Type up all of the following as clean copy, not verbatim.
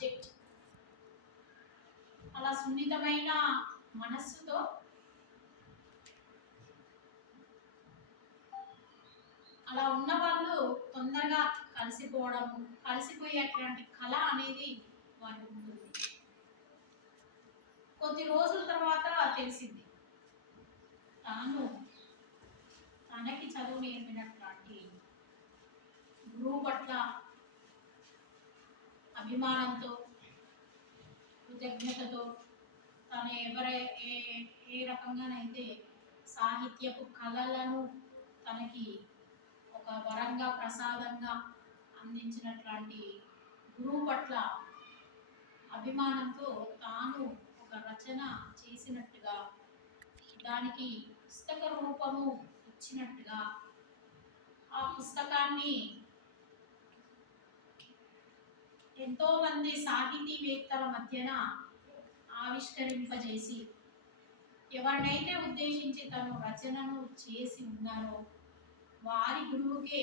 Subject. అలా సున్నితమైన మనస్సుతో అలా ఉన్న వాళ్ళు తొందరగా కలిసిపోవడము, కలిసిపోయేటువంటి కళ అనేది వారికి ఉంటుంది. కొద్ది రోజుల తర్వాత తెలిసింది తాను తనకి చదువు నేర్పినటువంటి గురువు పట్ల అభిమానంతో, కృతజ్ఞతతో తను ఏ రకంగానైతే సాహిత్యపు కళలను తనకి ఒక వరంగా ప్రసాదంగా అందించినటువంటి గురువు పట్ల అభిమానంతో తాను ఒక రచన చేసినట్టుగా, దానికి పుస్తక రూపము ఇచ్చినట్టుగా, ఆ పుస్తకాన్ని ఎంతో మంది సాహితీవేత్తల మధ్యన ఆవిష్కరింపజేసి ఎవరినైతే ఉద్దేశించి తను రచనను చేసి ఉన్నారో వారి గురువుకే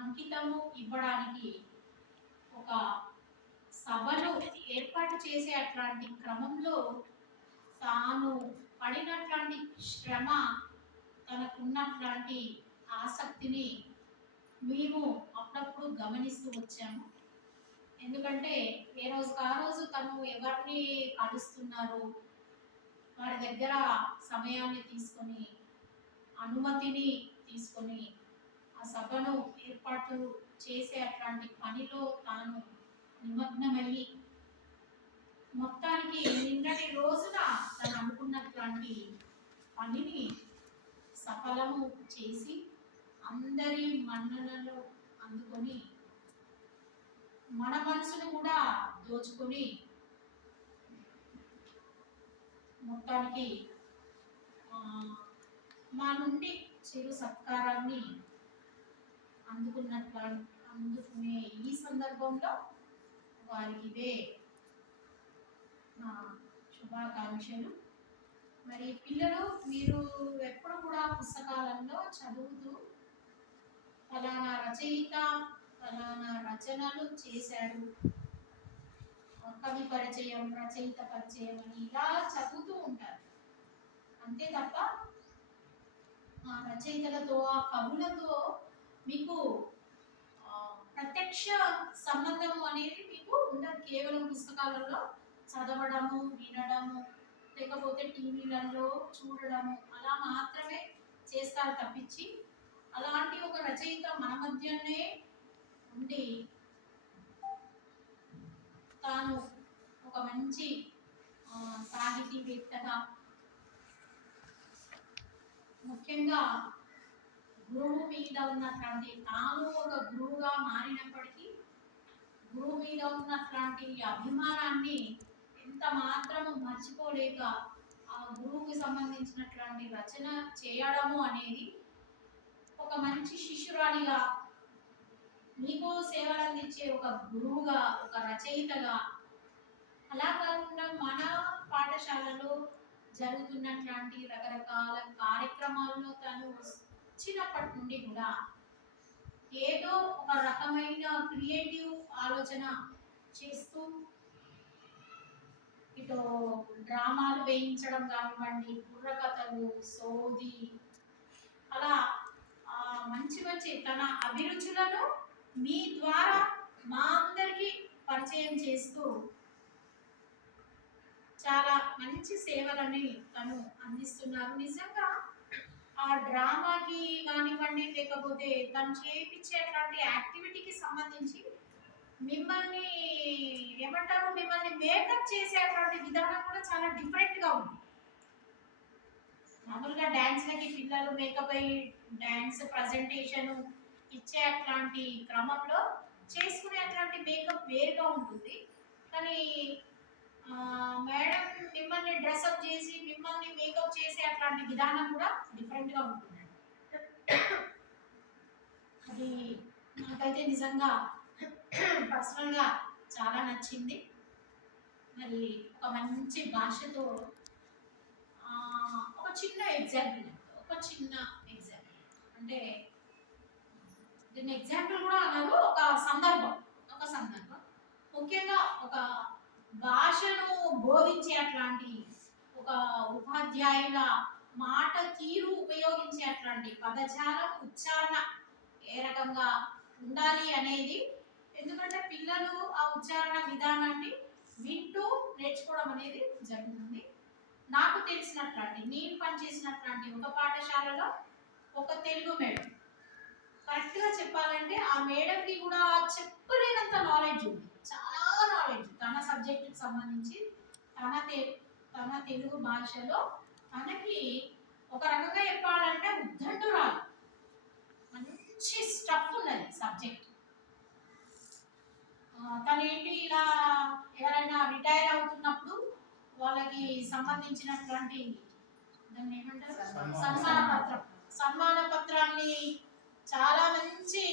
అంకితము ఇవ్వడానికి ఒక సభను ఏర్పాటు చేసే అట్లాంటి క్రమంలో తాను పడినట్లాంటి శ్రమ, తనకున్నట్లాంటి ఆసక్తిని మేము అప్పుడప్పుడు గమనిస్తూ వచ్చాము. ఎందుకంటే ఏ రోజుకు ఆ రోజు తను ఎవరిని కలుస్తున్నారు, వారి దగ్గర సమయాన్ని తీసుకొని, అనుమతిని తీసుకొని ఆ సభను ఏర్పాటు చేసే అట్లాంటి పనిలో తాను నిమగ్నమయ్యి మొత్తానికి నిన్నటి రోజున తను అనుకున్నటువంటి పనిని సఫలము చేసి అందరి మన్ననలు అందుకొని మన మనసును కూడా దోచుకొని మొత్తానికి మా నుండి చిరు సత్కారాన్ని అందుకునే ఈ సందర్భంలో వారికి ఇదే నా శుభాకాంక్షలు. మరి పిల్లలు, మీరు ఎప్పుడు కూడా పుస్తకాలలో చదువుతూ ఫలానా రచయిత ఫలానా రచనలు చేశాడు, కవి పరిచయం, రచయిత పరిచయం అని ఇలా చదువుతూ ఉంటారు. అంతే తప్ప ఆ రచయితలతో, ఆ కవులతో మీకు ప్రత్యక్ష సంబంధం అనేది మీకు ఉండదు. కేవలం పుస్తకాలలో చదవడము, వినడము, లేకపోతే టీవీలలో చూడడము అలా మాత్రమే చేస్తారు తప్పించి అలాంటి ఒక రచయిత మన మధ్యనే ఉండి తాను ఒక మంచి సాహితీవేత్తగా, ముఖ్యంగా గురువు మీద ఉన్నటువంటి, తాను ఒక గురువుగా మారినప్పటికీ గురువు మీద ఉన్నటువంటి అభిమానాన్ని ఎంత మాత్రము మర్చిపోలేక ఆ గురువుకి సంబంధించినటువంటి రచన చేయడము అనేది ఒక మంచి శిష్యురాలిగా, మీకు సేవలు అందించే ఒక గురువుగా, ఒక రచయితగా, అలా కాకుండా మన పాఠశాలలో జరుగుతున్నటువంటి రకరకాల కార్యక్రమాల్లో తను వచ్చినప్పటి నుండి కూడా ఏదో ఒక రకమైన క్రియేటివ్ ఆలోచన చేస్తూ ఇటు డ్రామాలు వేయించడం కానివ్వండి, బుర్రకథలు, సోది, అలా మంచి మంచి తన అభిరుచులను మీ ద్వారా మా అందరికీ పరిచయం చేస్తూ చాలా మంచి సేవలని తను అందిస్తున్నారు. నిజంగా ఆ డ్రామాకి కానివ్వండి, లేకపోతే తను చేయించేటువంటి యాక్టివిటీకి సంబంధించి మిమ్మల్ని ఏమంటారు, మిమ్మల్ని మేకప్ చేసేటువంటి విధానం కూడా చాలా డిఫరెంట్గా ఉంది. మామూలుగా డ్యాన్స్లకి పిల్లలు మేకప్ అయ్యి డ్యాన్స్ ప్రజెంటేషన్ ఇచ్చే అట్లాంటి క్రమంలో చేసుకునే అట్లాంటి మేకప్ వేరుగా ఉంటుంది. కానీ మేడం మిమ్మల్ని డ్రెస్అప్ చేసి మిమ్మల్ని మేకప్ చేసే అట్లాంటి విధానం కూడా డిఫరెంట్గా ఉంటుంది. అది నాకైతే నిజంగా పర్సనల్గా చాలా నచ్చింది. మరి ఒక మంచి భాషతో ఒక చిన్న ఎగ్జాంపుల్ అంటే దీన్ని ఎగ్జాంపుల్ కూడా అన్నారు, ఒక సందర్భం ముఖ్యంగా ఒక భాషను బోధించే అట్లాంటి ఒక ఉపాధ్యాయుల మాట తీరు ఉపయోగించే అట్లాంటి పదజాలం ఉచ్చారణ ఏ రకంగా ఉండాలి అనేది, ఎందుకంటే పిల్లలు ఆ ఉచ్చారణ విధానాన్ని వింటూ నేర్చుకోవడం అనేది జరుగుతుంది. నాకు తెలిసినట్లాంటి నేను పనిచేసినట్లాంటి ఒక పాఠశాలలో ఒక తెలుగు మేడం, కరెక్ట్గా చెప్పాలంటే ఆ మేడంకి కూడా చెప్పలేనంత నాలెడ్జ్ ఉంది, చాలా నాలెడ్జ్ తన సబ్జెక్టుకి సంబంధించి. తన తన తెలుగు భాషలో తనకి ఒక రకంగా చెప్పాలంటే ఉద్దండురాలు, మంచి స్టఫ్ ఉన్నది సబ్జెక్ట్. తనేంటి ఇలా ఎవరైనా రిటైర్ అవుతున్నప్పుడు వాళ్ళకి సంబంధించినటువంటి దాన్ని ఏమంటారు, సన్మాన పత్రాన్ని చాలా మంచి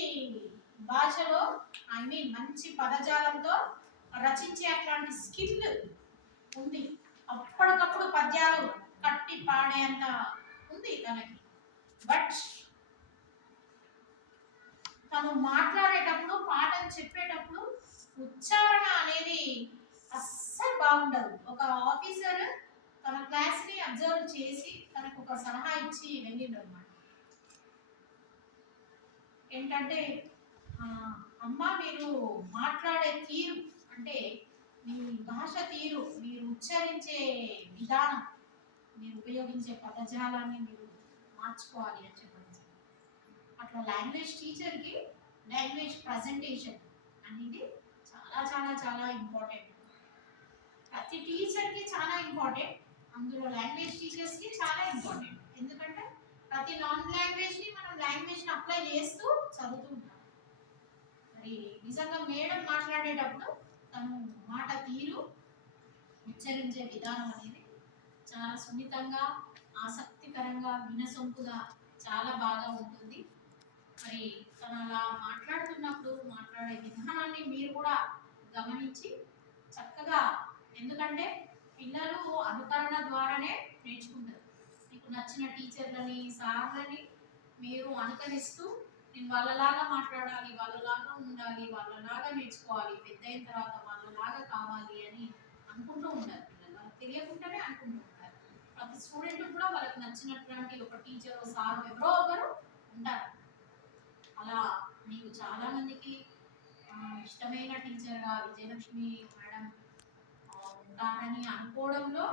భాషలో, ఐ మీన్ మంచి పదజాలంతో రచించే అట్లాంటి స్కిల్ ఉంది. అప్పటికప్పుడు పద్యాలు కట్టి పాడేంత ఉంది తనకి. బట్ తను మాట్లాడేటప్పుడు పాటలు చెప్పేటప్పుడు ఉచ్చారణ అనేది అస్సలు బాగుండదు. ఒక ఆఫీసర్ తన క్లాస్ ని అబ్జర్వ్ చేసి తనకు ఒక సలహా ఇచ్చి వెళ్ళిండు అనమాట. ఏంటంటే అమ్మ మీరు మాట్లాడే తీరు, అంటే మీ భాష తీరు, మీరు ఉచ్చరించే విధానం, మీరు ఉపయోగించే పదజాలాన్ని మీరు మార్చుకోవాలి అని చెప్పారు. అట్లా లాంగ్వేజ్ టీచర్కి లాంగ్వేజ్ ప్రజెంటేషన్ అనేది చాలా చాలా చాలా ఇంపార్టెంట్. ప్రతి టీచర్కి చాలా ఇంపార్టెంట్, అందులో లాంగ్వేజ్ టీచర్స్కి చాలా ఇంపార్టెంట్. ఎందుకంటే ప్రతి నాన్ లాంగ్వేజ్ని మనం లాంగ్వేజ్ని అప్లై చేస్తూ చదువుతూ ఉంటాం. మరి నిజంగా మేడం మాట్లాడేటప్పుడు తను మాట తీరు, ఉచ్చరించే విధానం అనేది చాలా సున్నితంగా, ఆసక్తికరంగా, వినసొంపుగా చాలా బాగా ఉంటుంది. మరి తను అలా మాట్లాడుతున్నప్పుడు మాట్లాడే విధానాన్ని మీరు కూడా గమనించి చక్కగా, ఎందుకంటే పిల్లలు అనుకరణ ద్వారానే నేర్చుకుంటారు. మీకు నచ్చిన టీచర్లని, సార్లని మీరు అనుకరిస్తూ నేను వాళ్ళలాగా మాట్లాడాలి, వాళ్ళలాగా ఉండాలి, వాళ్ళలాగా నేర్చుకోవాలి, పెద్ద అయిన తర్వాత వాళ్ళలాగా కావాలి అని అనుకుంటూ ఉంటారు పిల్లలు. వాళ్ళకి తెలియకుండానే అనుకుంటూ ఉంటారు. ప్రతి స్టూడెంట్ కూడా వాళ్ళకి నచ్చినటువంటి ఒక టీచర్, సార్ ఎవరో ఒకరు ఉంటారు. అలా మీకు చాలా మందికి ఇష్టమైన టీచర్గా విజయలక్ష్మి మేడం ఉంటారని అనుకోవడంలో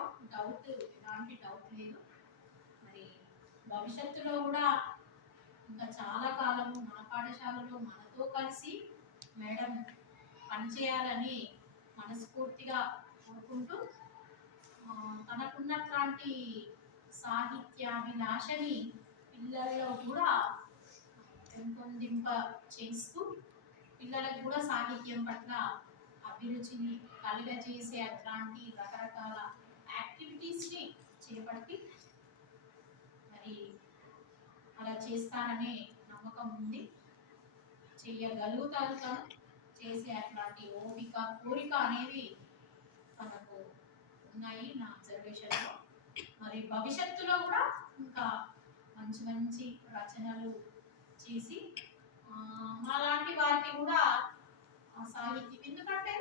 ఎలాంటి డౌట్ లేదు. మరి భవిష్యత్తులో కూడా ఇంకా చాలా కాలము మన పాఠశాలలో మనతో కలిసి మేడం పనిచేయాలని మనస్ఫూర్తిగా కోరుకుంటూ, తనకున్నట్లాంటి సాహిత్యాభిలాషని పిల్లల్లో కూడా పెంపొందింప చేస్తూ పిల్లలకు కూడా సాహిత్యం పట్ల అభిరుచిని కలుగజేసే అట్లాంటి రకరకాల యాక్టివిటీస్ని చేపట్టి మరి అలా చేస్తారనే నమ్మకం ఉంది. చేయగలుగుతారు, తను చేసే అట్లాంటి ఓపిక, కోరిక అనేది తనకు ఉన్నాయి నా అబ్జర్వేషన్లో. మరి భవిష్యత్తులో కూడా ఇంకా మంచి మంచి రచనలు చేసి మాలాంటి వారికి కూడా సాహిత్యం, ఎందుకంటే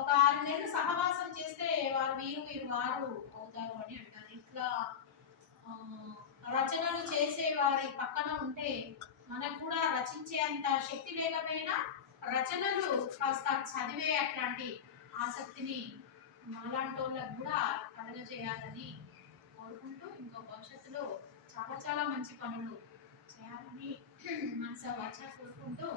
ఒక 6 నెలలు సహవాసం చేస్తే వారు వీరు వారు అవుతారు అని అంటారు. ఇట్లా రచనలు చేసే వారి పక్కన ఉంటే మనకు కూడా రచించే అంత శక్తి లేకపోయినా రచనలు కాస్త చదివే అట్లాంటి ఆసక్తిని మాలాంటి వాళ్ళకు కూడా కలగజేయాలని కోరుకుంటూ, ఇంకో భవిష్యత్తులో చాలా చాలా మంచి పనులు చేయాలని మనసా వాచా కోరుకుంటూ